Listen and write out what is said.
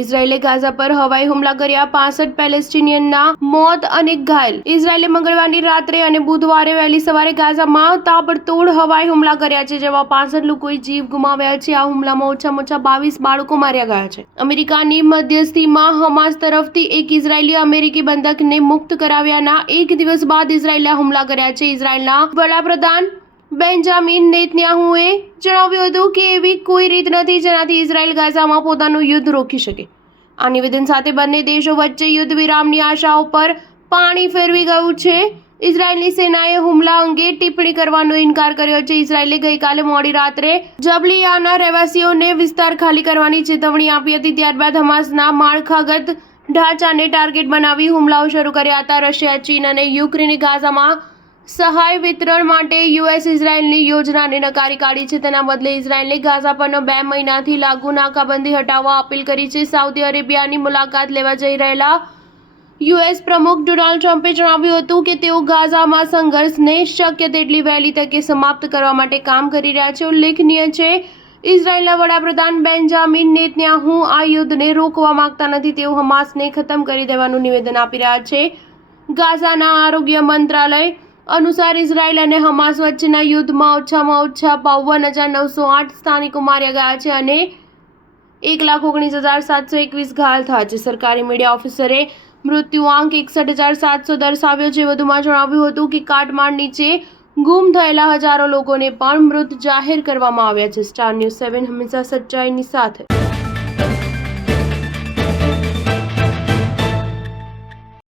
ઇઝરાયેલે Gaza પર હવાઈ હુમલા કર્યા, 65 પેલેસ્ટિનિયનના મોત અને ઘાયલ. ઇઝરાયેલે મંગળવારની રાત્રે અને બુધવારે વહેલી સવારે ગાઝામાં તાબડતોડ હવાઈ હુમલા કર્યા છે, જેમાં 65 લોકોએ જીવ ગુમાવ્યા છે. આ હુમલામાં ઓછામાં ઓછા 22 બાળકો માર્યા ગયા છે. અમેરિકાની મધ્યસ્થીમાં હમાસ તરફથી એક ઇઝરાયેલી અમેરિકી બંધકને મુક્ત કરાવ્યાના એક દિવસ બાદ ઇઝરાયેલે હુમલા કર્યા છે. ઇઝરાયેલના વડાપ્રધાન બેન્જામિન નેતન્યાહુએ જણાવ્યું હતું કે એવી કોઈ રીત નથી જેનાથી ઇઝરાયેલ ગાઝામાં પોતાનું યુદ્ધ રોકી શકે. આ નિવેદન સાથે બંને દેશો વચ્ચે યુદ્ધ વિરામની આશાઓ પર પાણી ફેરવી ગયું છે. ઇઝરાયેલની સેનાએ હુમલા અંગે ટિપ્પણી કરવાનો ઇનકાર કર્યો છે. ઇઝરાયેલે ગઈકાલે મોડી રાત્રે જબલિયાના રહેવાસીઓને વિસ્તાર ખાલી કરવાની ચેતવણી આપી હતી. ત્યારબાદ હમાસના માળખાગત ઢાંચાને ટાર્ગેટ બનાવી હુમલાઓ શરૂ કર્યા હતા. રશિયા, ચીન અને યુક્રેને ગાઝામાં સહાય વિતરણ માટે યુએસ ઇઝરાયેલની યોજનાને નકારી કાઢી છે. તેના બદલે ઇઝરાયેલે ગાઝા પરનો 2 મહિનાથી લાગુ નાકાબંધી હટાવવા અપીલ કરી છે. સાઉદી અરેબિયાની મુલાકાત લેવા જઈ રહેલા યુએસ પ્રમુખ ડોનાલ્ડ ટ્રમ્પે જણાવ્યું હતું કે તેઓ ગાઝામાં સંઘર્ષને શક્ય તેટલી વહેલી તકે સમાપ્ત કરવા માટે કામ કરી રહ્યા છે. ઉલ્લેખનીય છે, ઇઝરાયેલના વડાપ્રધાન બેન્જામિન નેતન્યાહુ આ યુદ્ધને રોકવા માંગતા નથી. તેઓ હમાસને ખતમ કરી દેવાનું નિવેદન આપી રહ્યા છે. ગાઝાના આરોગ્ય મંત્રાલય અનુસાર ઇઝરાયેલ અને હમાસ વચ્ચેના યુદ્ધમાં ઓછામાં ઓછા 52,908 સ્થાનિકો માર્યા ગયા છે અને 1,19,721 ઘાયલ થયા છે. સરકારી મીડિયા ઓફિસરે મૃત્યુઆંક 61,700 દર્શાવ્યો છે. વધુમાં જણાવ્યું હતું કે કાટમાળ નીચે ગુમ થયેલા હજારો લોકોને પણ મૃત જાહેર કરવામાં આવ્યા છે. સ્ટાર ન્યૂઝ 7 હંમેશા સચ્ચાઈની સાથે.